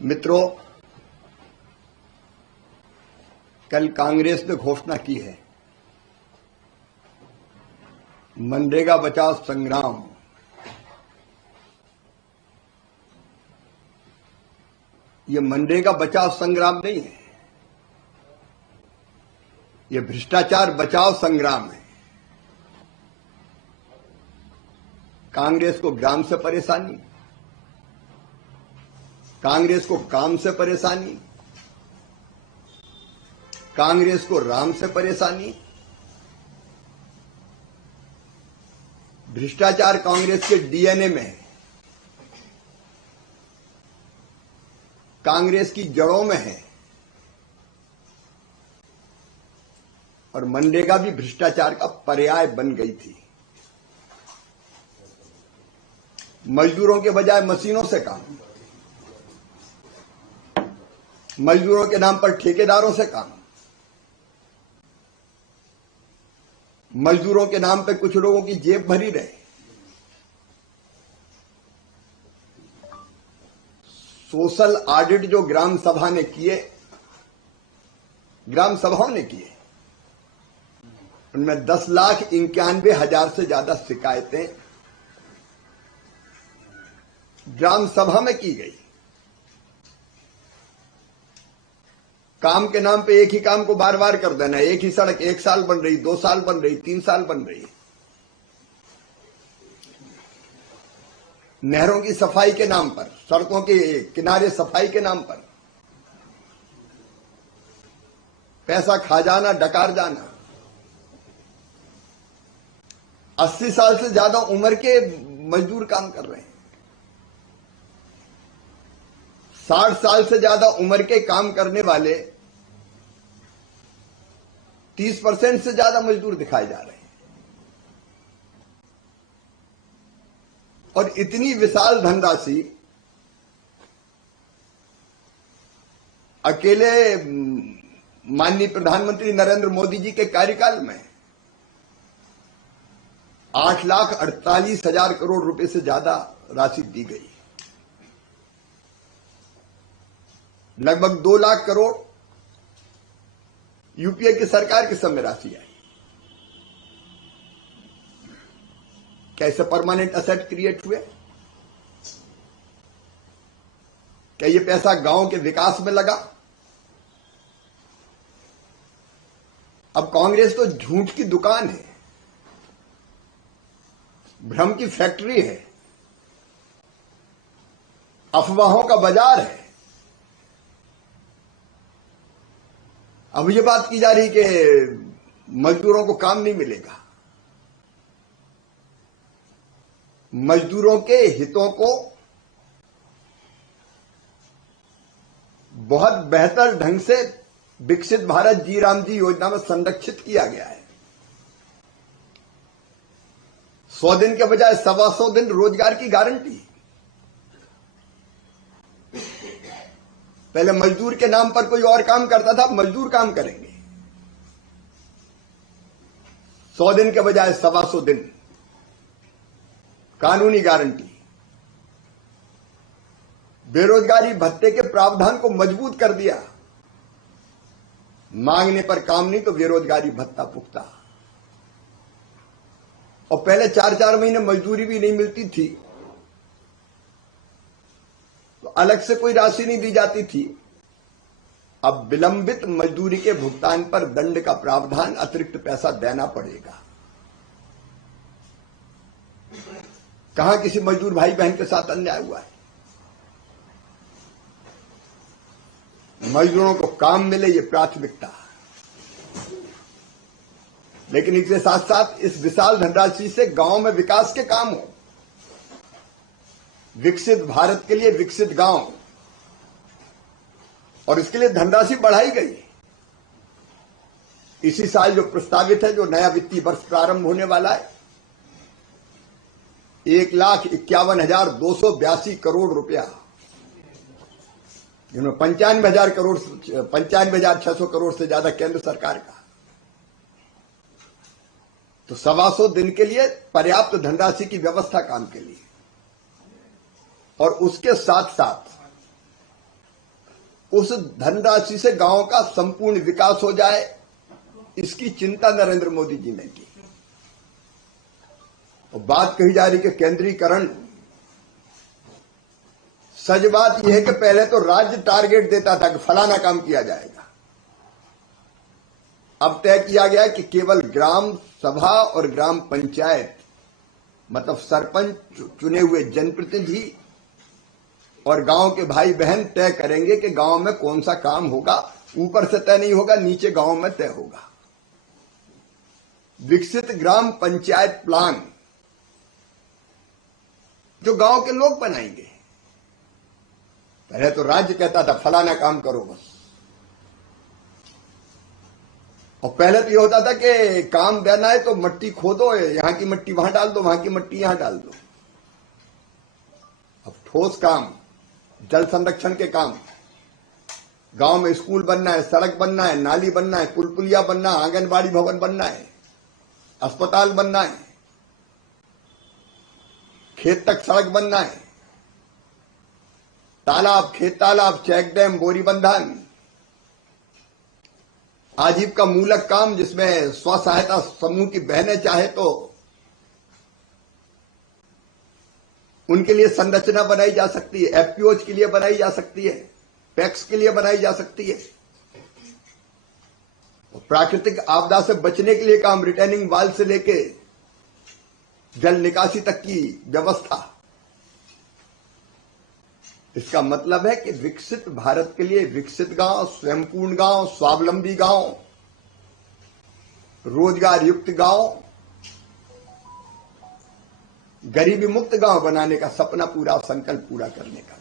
मित्रों, कल कांग्रेस ने घोषणा की है मनरेगा बचाओ संग्राम। ये मनरेगा बचाओ संग्राम नहीं है, ये भ्रष्टाचार बचाओ संग्राम है। कांग्रेस को ग्राम से परेशानी, कांग्रेस को काम से परेशानी, कांग्रेस को राम से परेशानी। भ्रष्टाचार कांग्रेस के डीएनए में है, कांग्रेस की जड़ों में है। और मनरेगा भी भ्रष्टाचार का पर्याय बन गई थी। मजदूरों के बजाय मशीनों से काम, मजदूरों के नाम पर ठेकेदारों से काम, मजदूरों के नाम पे कुछ लोगों की जेब भरी रहे। सोशल ऑडिट जो ग्राम सभा ने किए, ग्राम सभाओं ने किए, उनमें 10,91,000 से ज्यादा शिकायतें ग्राम सभा में की गई। काम के नाम पे एक ही काम को बार बार कर देना, एक ही सड़क 1 साल बन रही, 2 साल बन रही, 3 साल बन रही। नहरों की सफाई के नाम पर, सड़कों के किनारे सफाई के नाम पर पैसा खा जाना, डकार जाना। 80 साल से ज्यादा उम्र के मजदूर काम कर रहे हैं। 60 साल से ज्यादा उम्र के काम करने वाले 30% से ज्यादा मजदूर दिखाए जा रहे हैं। और इतनी विशाल धनराशि अकेले माननीय प्रधानमंत्री नरेंद्र मोदी जी के कार्यकाल में 8,48,000 करोड़ रुपए से ज्यादा राशि दी गई। लगभग 2 लाख करोड़ यूपीए की सरकार के समय राशि आई। कैसे परमानेंट असेट क्रिएट हुए? क्या ये पैसा गांव के विकास में लगा? अब कांग्रेस तो झूठ की दुकान है, भ्रम की फैक्ट्री है, अफवाहों का बाजार है। अब ये बात की जा रही कि मजदूरों को काम नहीं मिलेगा। मजदूरों के हितों को बहुत बेहतर ढंग से विकसित भारत जी राम जी योजना में संरक्षित किया गया है। 100 दिन के बजाय 125 दिन रोजगार की गारंटी। पहले मजदूर के नाम पर कोई और काम करता था, मजदूर काम करेंगे। 100 दिन के बजाय 125 दिन कानूनी गारंटी। बेरोजगारी भत्ते के प्रावधान को मजबूत कर दिया। मांगने पर काम नहीं तो बेरोजगारी भत्ता पुख्ता। और पहले 4-4 महीने मजदूरी भी नहीं मिलती थी तो अलग से कोई राशि नहीं दी जाती थी। अब विलंबित मजदूरी के भुगतान पर दंड का प्रावधान, अतिरिक्त पैसा देना पड़ेगा। कहां किसी मजदूर भाई बहन के साथ अन्याय हुआ है? मजदूरों को काम मिले, ये प्राथमिकता। लेकिन इसके साथ साथ इस विशाल धनराशि से गांव में विकास के काम हो। विकसित भारत के लिए विकसित गांव, और इसके लिए धनराशि बढ़ाई गई। इसी साल जो प्रस्तावित है, जो नया वित्तीय वर्ष प्रारंभ होने वाला है, 1,51,282 करोड़ रुपया, जिनमें 95,600 करोड़ से ज्यादा केंद्र सरकार का। तो 125 दिन के लिए पर्याप्त धनराशि की व्यवस्था काम के लिए। और उसके साथ साथ उस धनराशि से गांव का संपूर्ण विकास हो जाए, इसकी चिंता नरेंद्र मोदी जी ने की। और बात कही जा रही कि केंद्रीकरण, सच बात यह है कि पहले तो राज्य टारगेट देता था कि फलाना काम किया जाएगा। अब तय किया गया कि केवल ग्राम सभा और ग्राम पंचायत, मतलब सरपंच चुने हुए जनप्रतिनिधि और गांव के भाई बहन तय करेंगे कि गांव में कौन सा काम होगा। ऊपर से तय नहीं होगा, नीचे गांव में तय होगा। विकसित ग्राम पंचायत प्लान जो गांव के लोग बनाएंगे। पहले तो राज्य कहता था फलाना काम करो बस, और पहले तो यह होता था कि काम देना है तो मट्टी खोदो, यहां की मट्टी वहां डाल दो, वहां की मट्टी यहां डाल दो। अब ठोस काम, जल संरक्षण के काम, गांव में स्कूल बनना है, सड़क बनना है, नाली बनना है, पुल पुलिया बनना है, आंगनबाड़ी भवन बनना है, अस्पताल बनना है, खेत तक सड़क बनना है, तालाब, खेत तालाब, चेक डैम, बोरी बंधन, आजीविका मूलक काम जिसमें स्व सहायता समूह की बहनें चाहे तो उनके लिए संरचना बनाई जा सकती है, एफपीओज के लिए बनाई जा सकती है, पैक्स के लिए बनाई जा सकती है। प्राकृतिक आपदा से बचने के लिए काम, रिटेनिंग वाल से लेके जल निकासी तक की व्यवस्था। इसका मतलब है कि विकसित भारत के लिए विकसित गांव, स्वयंपूर्ण गांव, स्वावलंबी गांव, रोजगार युक्त गांव, गरीबी मुक्त गांव बनाने का सपना पूरा, संकल्प पूरा करने का।